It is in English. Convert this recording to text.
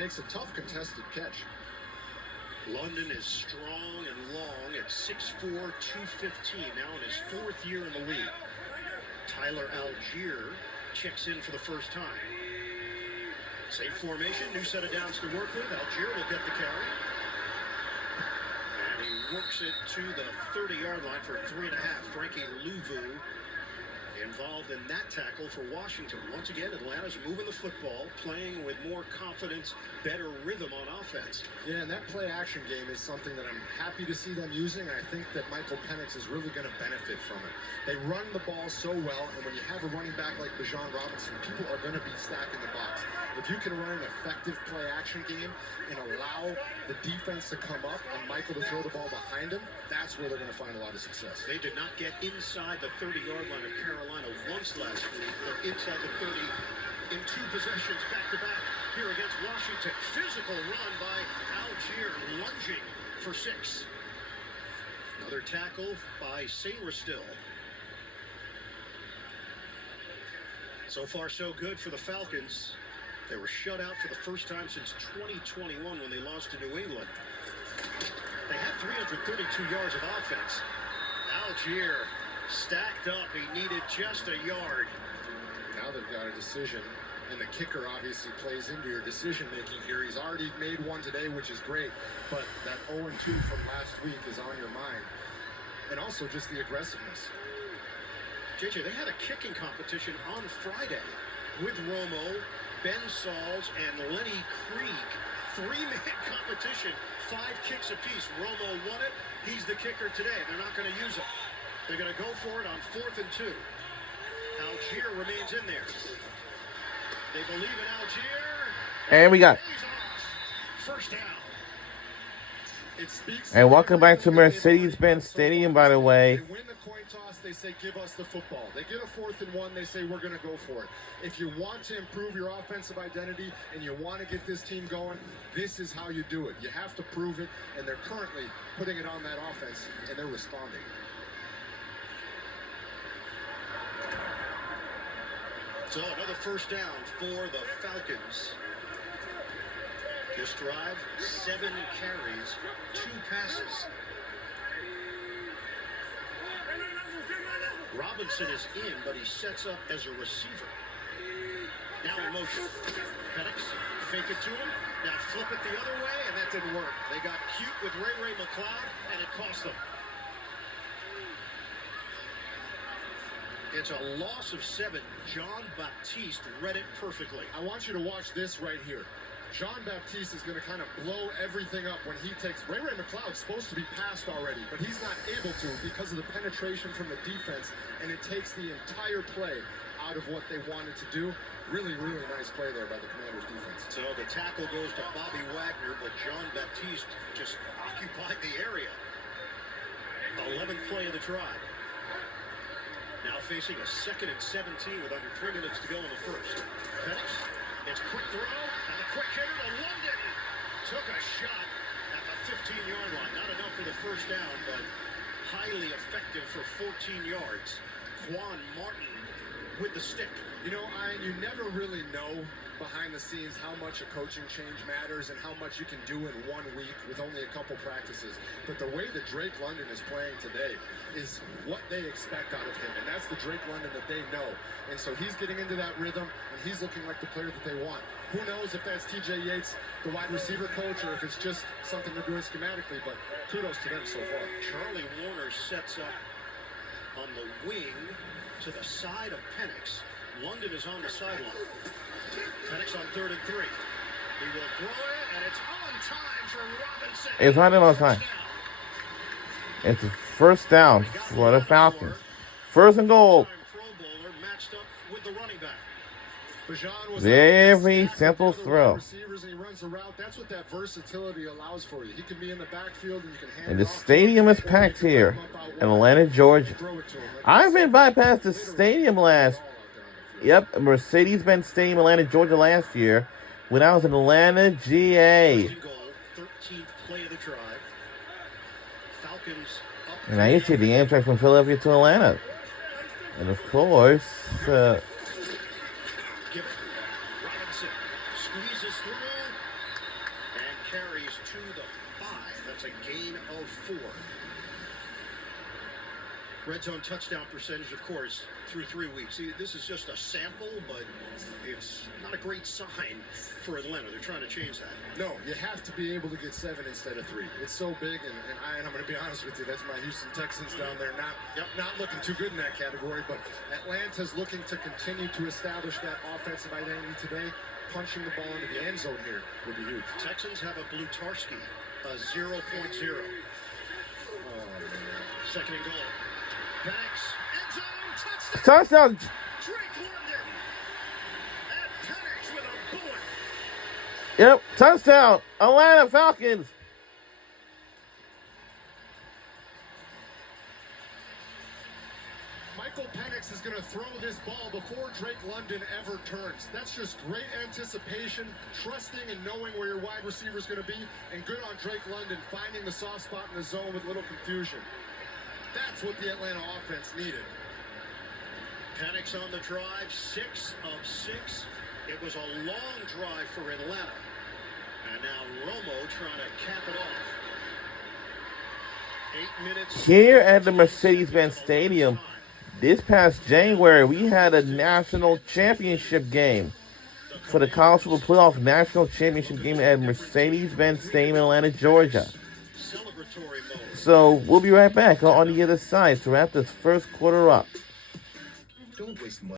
makes a tough contested catch. London is strong and long at 6'4", 215, now in his 4th year in the league. Tyler Algier checks in for the first time. Same formation, new set of downs to work with. Algier will get the carry. And he works it to the 30-yard line for 3.5. Frankie Louvu involved in that tackle for Washington. Once again, Atlanta's moving the football, playing with more confidence, better rhythm on offense. Yeah, and that play-action game is something that I'm happy to see them using, and I think that Michael Penix is really going to benefit from it. They run the ball so well, and when you have a running back like Bijan Robinson, people are going to be stacking the box. If you can run an effective play-action game and allow the defense to come up and Michael to throw the ball behind him, that's where they're going to find a lot of success. They did not get inside the 30-yard line of Carolina once last week. They're inside the 30 in 2 possessions back-to-back here against Washington. Physical run by Algier, lunging for 6. Another tackle by Sainristil. So far, so good for the Falcons. They were shut out for the first time since 2021 when they lost to New England. They had 332 yards of offense. Algier stacked up. He needed just a yard. Now they've got a decision, and the kicker obviously plays into your decision-making here. He's already made one today, which is great, but that 0-2 from last week is on your mind. And also just the aggressiveness. JJ, they had a kicking competition on Friday with Romo, Ben Sauls, and Lenny Krieg. 3-man competition, 5 kicks apiece. Romo won it. He's the kicker today. They're not going to use it. They're going to go for it on 4th and 2. Algier remains in there. They believe in Algier. And we got. First down. And welcome back to Mercedes-Benz Stadium, by the way. They win the coin toss, they say, give us the football. They get a 4th and 1, they say, we're going to go for it. If you want to improve your offensive identity and you want to get this team going, this is how you do it. You have to prove it, and they're currently putting it on that offense, and they're responding. So another first down for the Falcons. This drive, 7 carries, 2 passes. Robinson is in, but he sets up as a receiver. Now in motion. Penix, fake it to him. Now flip it the other way, and that didn't work. They got cute with Ray McCloud, and it cost them. It's a loss of 7. John Baptiste read it perfectly. I want you to watch this right here. Jean Baptiste is going to kind of blow everything up when he takes... Ray McCloud's supposed to be passed already, but he's not able to because of the penetration from the defense, and it takes the entire play out of what they wanted to do. Really, really nice play there by the Commanders' defense. So the tackle goes to Bobby Wagner, but Jean Baptiste just occupied the area. 11th play of the drive. Now facing a 2nd and 17 with under 3 minutes to go in the first. Penix, it's a quick throw, and the quick hitter to London. Took a shot at the 15-yard line. Not enough for the first down, but highly effective for 14 yards. Quan Martin with the stick. You know, Ian, you never really know behind the scenes how much a coaching change matters and how much you can do in 1 week with only a couple practices. But the way that Drake London is playing today is what they expect out of him, and that's the Drake London that they know. And so he's getting into that rhythm, and he's looking like the player that they want. Who knows if that's TJ Yates, the wide receiver coach, or if it's just something they're doing schematically, but kudos to them so far. Charlie Warner sets up on the wing to the side of Penix. London is on the sideline. Penix on 3rd and 3. He will throw it, and it's on time for Robinson. It's not on time. It's a first down for the Falcons. 1st and goal. Very simple throw. That's what that versatility allows for you. He can be in the backfield and you can hand And the stadium is packed here in Atlanta, Georgia. I've been bypassed the stadium Mercedes-Benz Stadium, Atlanta, Georgia last year when I was in Atlanta, GA. 13th play of the drive. Falcons up. And I used to take the Amtrak from Philadelphia to Atlanta. And of course, Robinson squeezes through, And carries to the 5. That's a gain of 4. Red zone touchdown percentage, of course, through 3 weeks. See, this is just a sample, but it's not a great sign for Atlanta. They're trying to change that. No, you have to be able to get 7 instead of 3. It's so big, and I'm going to be honest with you, that's my Houston Texans down there. Not looking too good in that category, but Atlanta's looking to continue to establish that offensive identity today. Punching the ball into the end zone here would be huge. Texans have a Blutarski, a 0.0. Second and goal. Penix, end zone, touchdown. Touchdown. Drake London. And Penix with a bullet. Yep, touchdown. Atlanta Falcons. Michael Penix is going to throw this ball before Drake London ever turns. That's just great anticipation, trusting and knowing where your wide receiver is going to be, and good on Drake London finding the soft spot in the zone with little confusion. That's what the Atlanta offense needed. Penix on the drive, 6 of 6. It was a long drive for Atlanta. And now Romo trying to cap it off. 8 minutes. Here at the Mercedes-Benz Stadium, this past January, we had a national championship game for the college football playoff national championship game at Mercedes-Benz Stadium in Atlanta, Georgia. Celebratory mode. So we'll be right back on the other side to wrap this first quarter up. Don't waste money.